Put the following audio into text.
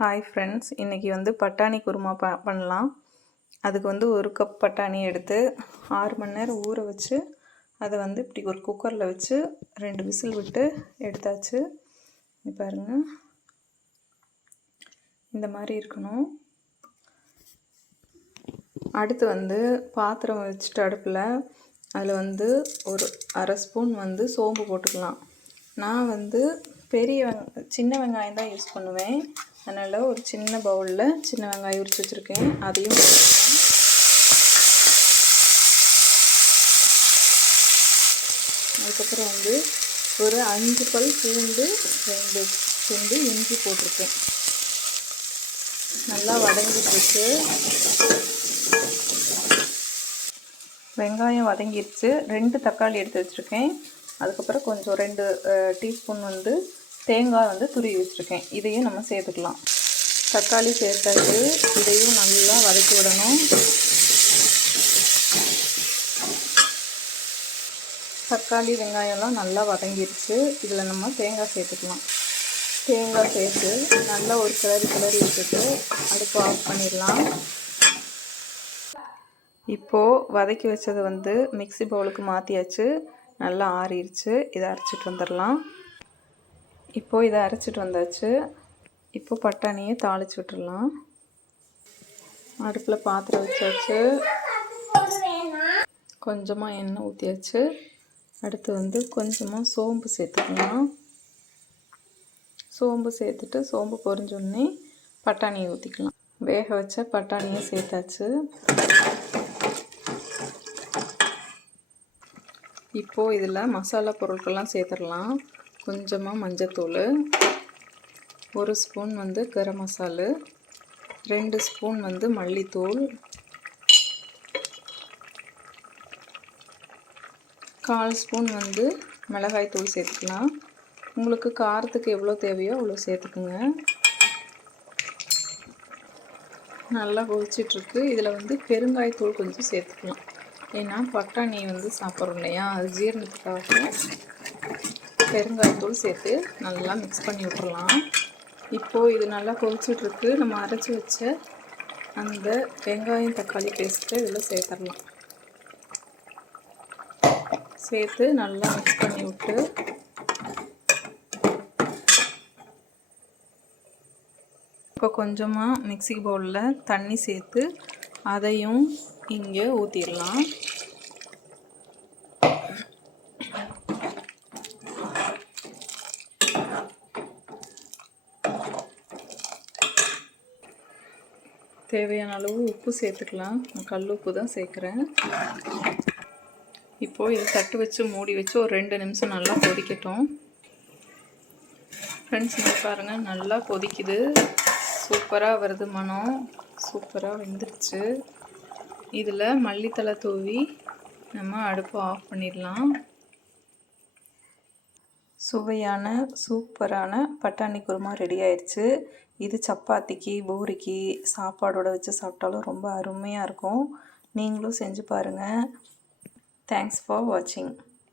Hi friends, இன்றைக்கி பட்டாணி குருமா பண்ணலாம். அதுக்கு 1 கப் பட்டாணி எடுத்து 6 மணி நேரம் ஊற வச்சு அதை இப்படி ஒரு குக்கரில் வச்சு 2 விசில் விட்டு எடுத்தாச்சு. பாருங்கள், இந்த மாதிரி இருக்கணும். அடுத்து பாத்திரம் வச்சுட்டு அடுப்பில் அதில் ஒரு அரை ஸ்பூன் சோம்பு போட்டுக்கலாம். நான் சின்ன வெங்காயம் தான் யூஸ் பண்ணுவேன். அதனால் ஒரு சின்ன பவுலில் சின்ன வெங்காயம் உரித்து வச்சுருக்கேன், அதையும் போட்டுக்கலாம். அதுக்கப்புறம் ஒரு 5 பல் பூண்டு, 2 துண்டு இஞ்சி போட்டிருக்கேன். நல்லா வதங்கிட்டுருக்கு. வெங்காயம் வதங்கிடுச்சு. 2 தக்காளி எடுத்து வச்சுருக்கேன். அதுக்கப்புறம் கொஞ்சம் 2 டீஸ்பூன் தேங்காய் துருவி வச்சுருக்கேன். இதையும் நம்ம சேர்த்துக்கலாம். தக்காளி சேர்த்தாச்சு. இதையும் நல்லா வதக்கி விடணும். தக்காளி வெங்காயம்லாம் நல்லா வதங்கிடுச்சு. இதில் நம்ம தேங்காய் சேர்த்துக்கலாம். தேங்காய் சேர்த்து நல்லா ஒரு கிளறி வச்சுட்டு அடுப்பு ஆஃப் பண்ணிடலாம். இப்போது வதக்கி வச்சதை மிக்ஸி பவுலுக்கு மாற்றியாச்சு. நல்லா ஆறிடுச்சு. இதை அரைச்சிட்டு வந்துடலாம். இப்போது இதை அரைச்சிட்டு வந்தாச்சு. இப்போது பட்டாணியை தாளித்து விட்டுடலாம். அடுப்பில் பாத்திரம் வச்சாச்சு. கொஞ்சமாக எண்ணெய் ஊற்றியாச்சு. அடுத்து கொஞ்சமாக சோம்பு சேர்த்துக்கலாம். சோம்பு சேர்த்துட்டு சோம்பு பொரிஞ்சோடனே பட்டாணியை ஊற்றிக்கலாம். வேக வச்ச பட்டாணியை சேர்த்தாச்சு. இப்போது இதில் மசாலா பொருட்கள்லாம் சேர்த்துடலாம். கொஞ்சமாக மஞ்சத்தூள், 1 ஸ்பூன் கரம் மசாலா, 2 ஸ்பூன் மல்லித்தூள், 1/4 ஸ்பூன் மிளகாய் தூள் சேர்த்துக்கலாம். உங்களுக்கு காரத்துக்கு எவ்வளோ தேவையோ அவ்வளோ சேர்த்துக்குங்க. நல்லா கொதிச்சிட்ருக்கு. இதில் பெருங்காயத்தூள் கொஞ்சம் சேர்த்துக்கலாம். ஏன்னா பட்டாணி சாப்பிட்றோம் இல்லையா, அது ஜீரணத்துக்காக பெருங்காயத்தூள் சேர்த்து நல்லா மிக்ஸ் பண்ணி விட்டுறலாம். இப்போது இது நல்லா கொதிச்சிட்ருக்கு. நம்ம அரைச்சி வச்ச அந்த வெங்காயம் தக்காளி பேஸ்ட்டு இதில் சேர்த்துடலாம். சேர்த்து நல்லா மிக்ஸ் பண்ணி விட்டு இப்போ கொஞ்சமாக மிக்ஸி பவுலில் தண்ணி சேர்த்து அதையும் இங்கே ஊற்றிடலாம். தேவையான அளவு உப்பு சேர்த்துக்கலாம். கல் உப்பு தான் சேர்க்குறேன். இப்போது இதை தட்டு வச்சு மூடி வச்சு ஒரு 2 நிமிஷம் நல்லா கொதிக்கட்டும். ஃப்ரெண்ட்ஸ், இங்கே பாருங்கள், நல்லா கொதிக்குது. சூப்பராக வருது மனம். சூப்பராக வெந்துருச்சு. இதில் மல்லித்தலை தூவி நம்ம அடுப்பு ஆஃப் பண்ணிடலாம். சுவையான சூப்பரான பட்டாணி குருமா ரெடி ஆயிடுச்சு. இது சப்பாத்திக்கு, பூரிக்கு, சாப்பாடோடு வச்சு சாப்பிட்டாலும் ரொம்ப அருமையாக இருக்கும். நீங்களும் செஞ்சு பாருங்கள். தேங்க்ஸ் ஃபார் வாட்சிங்.